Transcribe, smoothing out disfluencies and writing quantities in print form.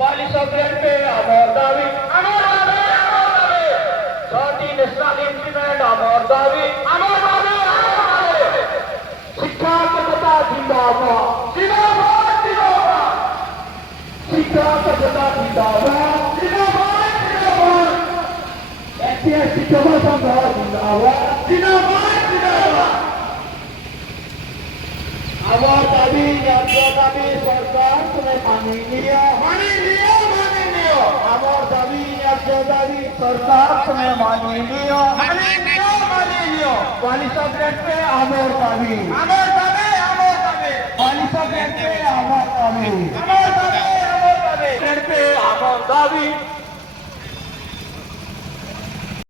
वाली सब्जेक्ट पे আমার দাবি ছটি ন্যাশনাল ইনক্রিমেন্ট আমার দাবি শিক্ষাকতা জিন্দাবাদ জিন্দাবাদ জিন্দাবাদ শিক্ষাকতা জিন্দাবাদ জিন্দাবাদ জিন্দাবাদ এসএস শিক্ষক সংঘ জিন্দাবাদ জিন্দাবাদ জিন্দাবাদ আমার দাবি ন্যায্য দাবি সরকার তুমি মানিয়ে নিও আমার দাবি ন্যায্য দাবি সরকার তুমি মানিয়ে নিও वाली सब्जेक्ट पे আমার দাবি वाली सब्जेक्ट पे আমার দাবি पे আমার দাবি